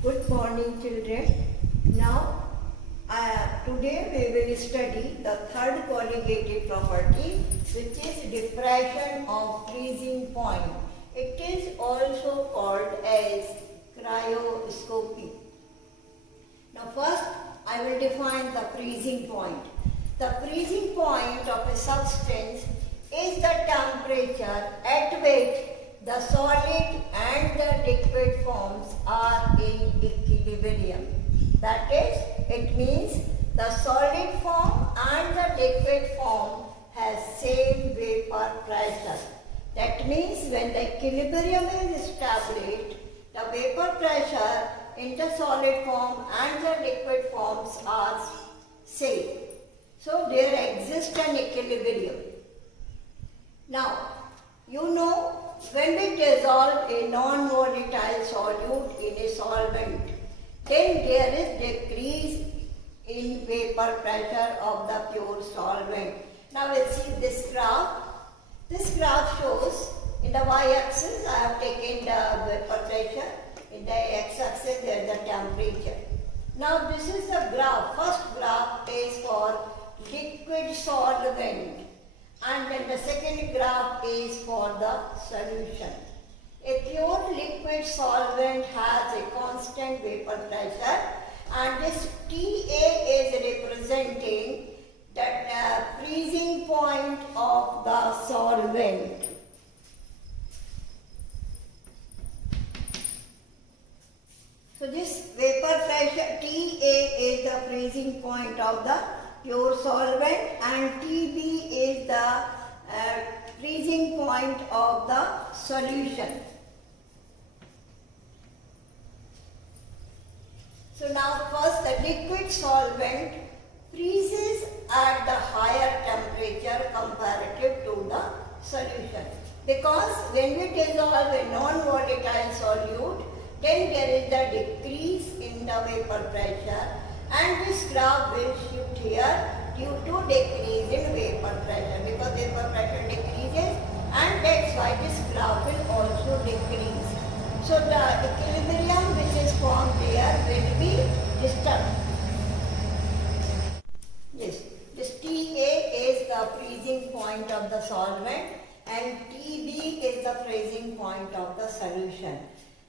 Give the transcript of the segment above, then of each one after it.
Good morning, children. Now, today we will study the third colligative property, which is depression of freezing point. It is also called as cryoscopy. Now, first I will define the freezing point. The freezing point of a substance is the temperature at which the solid and the liquid forms are in equilibrium. That is, it means the solid form and the liquid form has same vapor pressure. That means when the equilibrium is established, the vapor pressure in the solid form and the liquid forms are same. So there exists an equilibrium. Now, you know, when we dissolve a non-volatile solute in a solvent, then there is decrease in vapor pressure of the pure solvent. Now we'll see this graph. This graph shows in the y-axis I have taken the vapor pressure, in the x-axis there is the temperature. Now this is the graph. First graph is for liquid solvent. And then the second graph is for the solution. A pure liquid solvent has a constant vapor pressure, and this TA is representing the freezing point of the solvent. So this vapor pressure TA is the freezing point of the pure solvent, and TB is the freezing point of the solution. So now first the liquid solvent freezes at the higher temperature comparative to the solution, because when we dissolve a non-volatile solute, then there is the decrease in the vapor pressure, and this graph will shift here due to decrease in vapor pressure, because vapor pressure decreases, and that's why this graph will also decrease. So the equilibrium which is formed here will be disturbed. Yes, this TA is the freezing point of the solvent, and TB is the freezing point of the solution.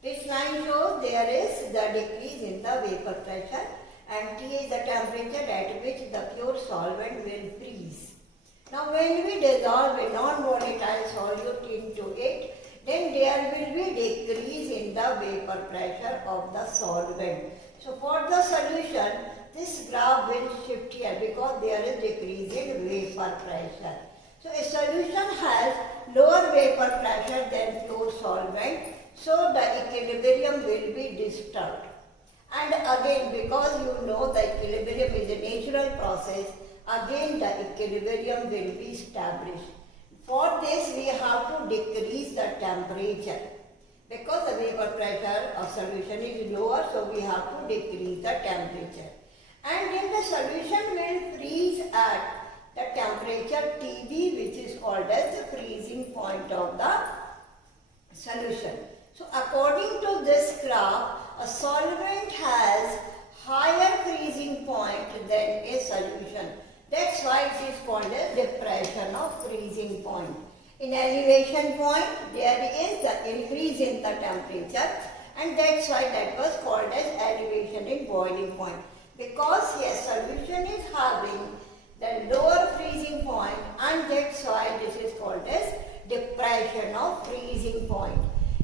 This line shows there is the decrease in the vapor pressure, and T is the temperature at which the pure solvent will freeze. Now when we dissolve a non-volatile solute into it, then there will be decrease in the vapor pressure of the solvent. So for the solution, this graph will shift here because there is decrease in vapor pressure. So a solution has lower vapor pressure than pure solvent, so the equilibrium will be disturbed. And again, because you know the equilibrium is a natural process, again the equilibrium will be established. For this we have to decrease the temperature, because the vapor pressure of solution is lower, so we have to decrease the temperature. And then the solution will freeze at the temperature TB, which is called as the freezing point of the solution. So according to this graph, a solvent has higher freezing point than a solution. That's why it is called as depression of freezing point. In elevation point, there is the increase in the temperature, and that's why that was called as elevation in boiling point. Because here solution is having the lower freezing point, and that's why this is called as depression of freezing point.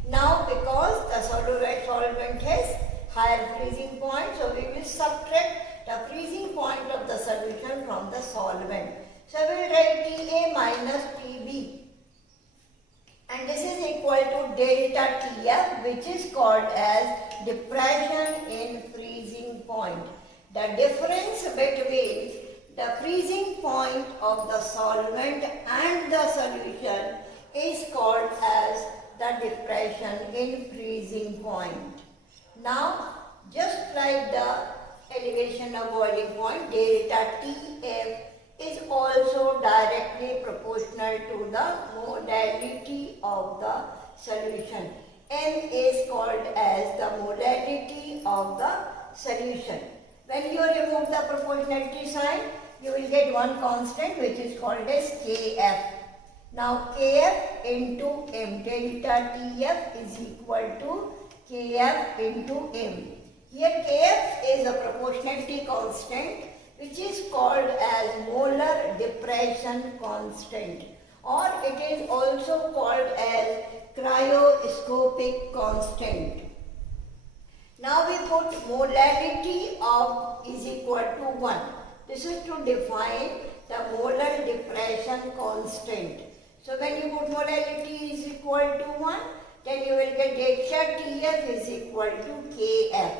Now because the solvent has higher freezing point, so we will subtract the freezing point of the solution from the solvent. So we will write TA minus TB, and this is equal to delta TF, which is called as depression in freezing point. The difference between the freezing point of the solvent and the solution is called as the depression in freezing point. Now, just like the elevation of boiling point, delta TF is also directly proportional to the modality of the solution. M is called as the modality of the solution. When you remove the proportionality sign, you will get one constant which is called as Kf. Now Kf into m, delta Tf is equal to Kf into m. Here Kf is a proportionality constant which is called as molar depression constant, or it is also called as cryoscopic constant. Now we put molality of is equal to 1. This is to define the molar depression constant. So when you put molality is equal to 1, then you will get delta Tf is equal to Kf.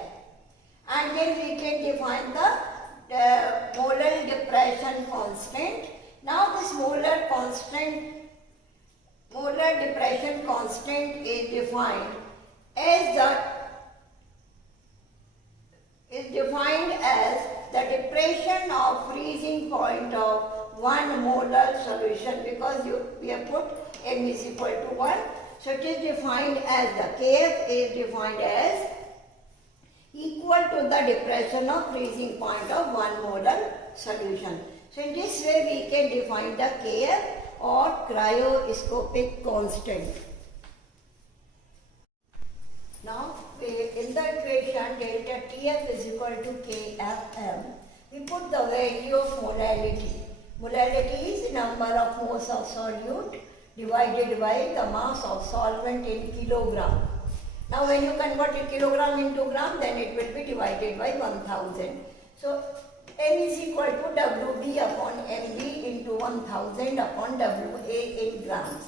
And then we can define the molar depression constant. Now this molar depression constant is defined as the depression of freezing point of 1 molar solution, because we have put m is equal to 1. So it is defined as, the Kf is defined as equal to the depression of freezing point of 1 molar solution. So in this way we can define the Kf or cryoscopic constant. Now in the equation delta Tf is equal to Kfm, we put the value of molality. Molality is number of moles of solute divided by the mass of solvent in kilogram. Now when you convert a kilogram into gram, then it will be divided by 1000. So m is equal to Wb upon Mb into 1000 upon Wa in grams.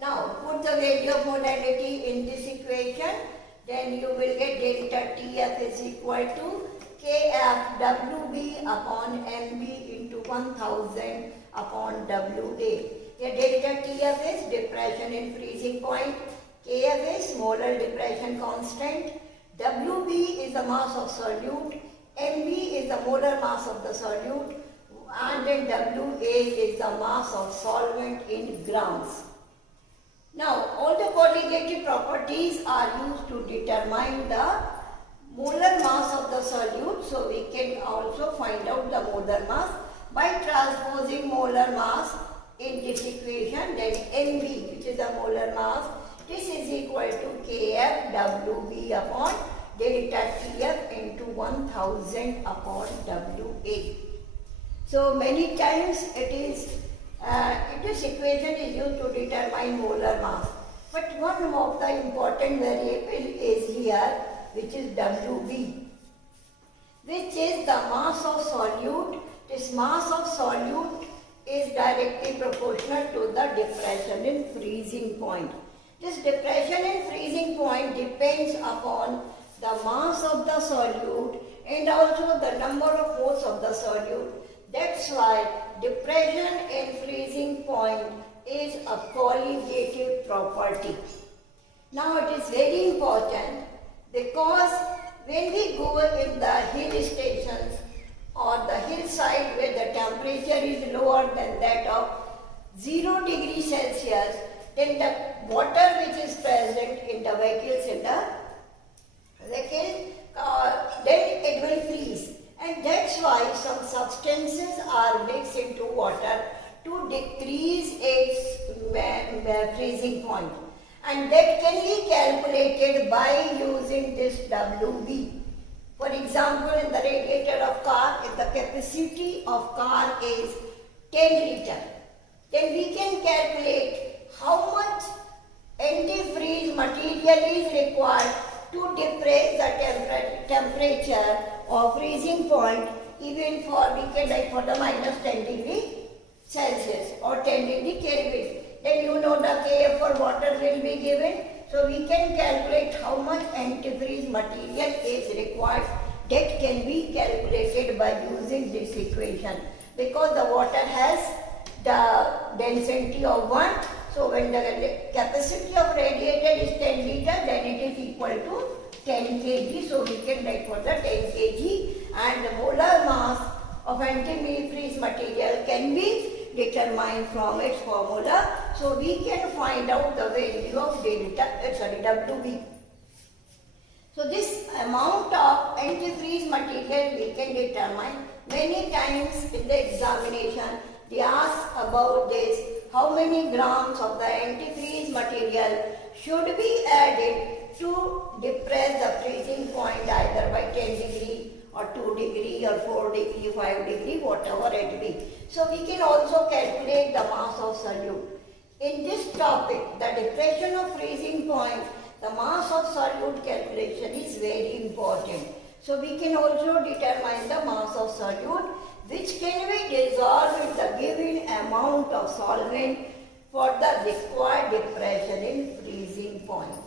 Now put the value of molality in this equation, then you will get delta Tf is equal to Kf Wb upon Mb into 1000 upon Wa. Here delta Tf is depression in freezing point, Kf is molar depression constant, Wb is the mass of solute, Mb is the molar mass of the solute, and then Wa is the mass of solvent in grams. Now all the colligative properties are used to determine the molar mass of the solute, so we can also find out the molar mass by transposing molar mass in this equation. Then Mb, which is the molar mass, this is equal to Kf Wb upon delta Tf into 1000 upon Wa. So many times this equation is used to determine molar mass. But one of the important variable is here, which is Wb, which is the mass of solute. This mass of solute is directly proportional to the depression in freezing point. This depression in freezing point depends upon the mass of the solute and also the number of moles of the solute. That's why depression in freezing point is a colligative property. Now it is very important, because when we go in the hill stations or the hillside where the temperature is lower than that of 0 degrees Celsius, then the water which is present in the vehicles then it will freeze. And that's why some substances are mixed into water to decrease its freezing point. And that can be calculated by using this Wb. For example, in the radiator of car, if the capacity of car is 10 liter, then we can calculate how much antifreeze material is required to depress the temperature of freezing point, even for, we can write for the minus 10 degree Celsius or 10 degree Kelvin. Then you know the Kf for water will be given. So we can calculate how much antifreeze material is required. That can be calculated by using this equation, because the water has the density of 1. So when the capacity of radiator is 10 liter, then it is equal to 10 kg. So we can write for the 10 kg, and the molar mass of antifreeze material can be determined from its formula. So we can find out the value of Wb. So this amount of antifreeze material we can determine. Many times in the examination they ask about this, how many grams of the antifreeze material should be added to depress the freezing point either by 10 degree or 2 degree or 4 degree, 5 degree, whatever it be. So we can also calculate the mass of solute. In this topic, the depression of freezing point, the mass of solute calculation is very important. So we can also determine the mass of solute which can be dissolved with the given amount of solvent for the required depression in freezing point.